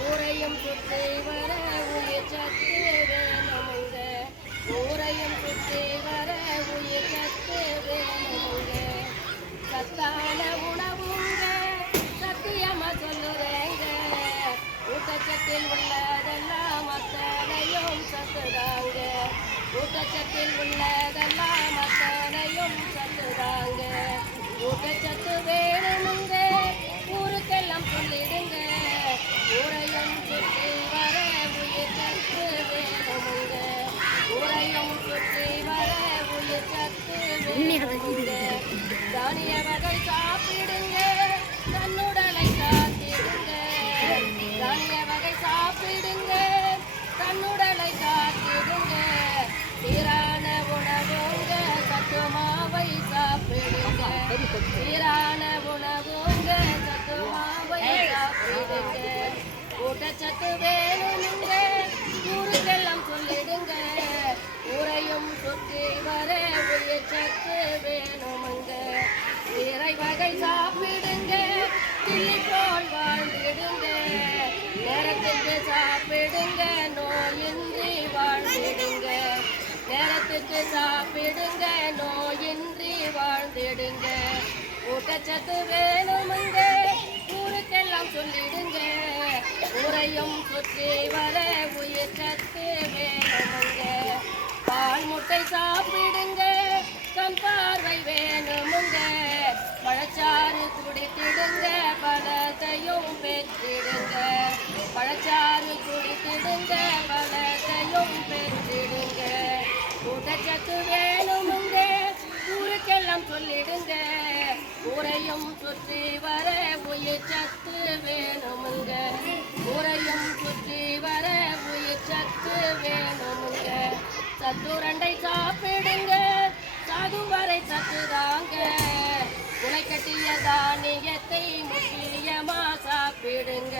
ஊரையும் சுற்றி வர உயிர் சத்து வேணுமுங்க ஊரையும் சுற்றி வர உயிர் சத்து வேணுமுங்க சத்தான உணவுங்க சத்தியமா சொல்லுறேங்க ஊட்டச்சத்தில் உள்ளதெல்லாம் அத்தனையும் சத்துதாங்க ஊட்டச்சத்தில் உள்ளதெல்லாம் அத்தனையும் சத்துதாங்க ஊட்டச்சத்து வேணுமுங்க ஊருக்கெல்லாம் சொல்லிடுங்க ஊரையும் சுற்றி வர உயிர் சத்து வேணுமுங்க ஊரையும் சுற்றி வர உயிர் சத்து வேணுமுங்க தானிய வகை சாப்பிடுங்க தன்னுடலை காத்திடுங்க தானிய வகை சாப்பிடுங்க தன்னுடலை காத்திடுங்க சீரான உணவுங்க சத்து மாவை சாப்பிடுங்க சீரான உணவுங்க சத்து மாவை சாப்பிடுங்க ஊட்டச்சத்து வேணுமுங்க ஊருக்கெல்லாம் சொல்லிடுங்க ஊரையும் சுற்றி வர உயிர் சத்து வேணுமுங்க கீரை வகை சாப்பிடுங்க கிளி போல் வாழ்ந்திடுங்க நேரத்துக்கு சாப்பிடுங்க நோயின்றி வாழ்ந்திடுங்க நேரத்துக்கு சாப்பிடுங்க நோயின்றி வாழ்ந்திடுங்க ஊட்டச்சத்து வேணுமுங்க ஊருக்கெல்லாம் சொல்லிடுங்க ஊரையும் சுற்றி வர உயிர் சத்து வேணுமுங்க பால் முட்டை சாப்பிடுங்க கண் பார்வை வேணுமுங்க பழச்சாறு குடித்திடுங்க பலத்தையும் பெற்றிடுங்க பழச்சாறு குடித்திடுங்க பலத்தையும் பெற்றிடுங்க ஊட்டச்சத்து வேணுமுங்க ஊருக்கெல்லாம் சொல்லிடுங்க ஊரையும் சுற்றி வர உயிர் சத்து வேணுமுங்க ஊரையும் சுற்றி வர உயிர் சத்து வேணுமுங்க சத்துரண்டை சாப்பிடுங்க சாது வரை சத்துதாங்க முளைக்கட்டிய தானியத்தை முக்கியமா சாப்பிடுங்க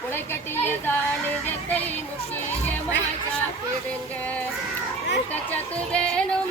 முளைக்கட்டிய தானியத்தை முக்கியமா சாப்பிடுங்க ஊட்டச்சத்து வேணும்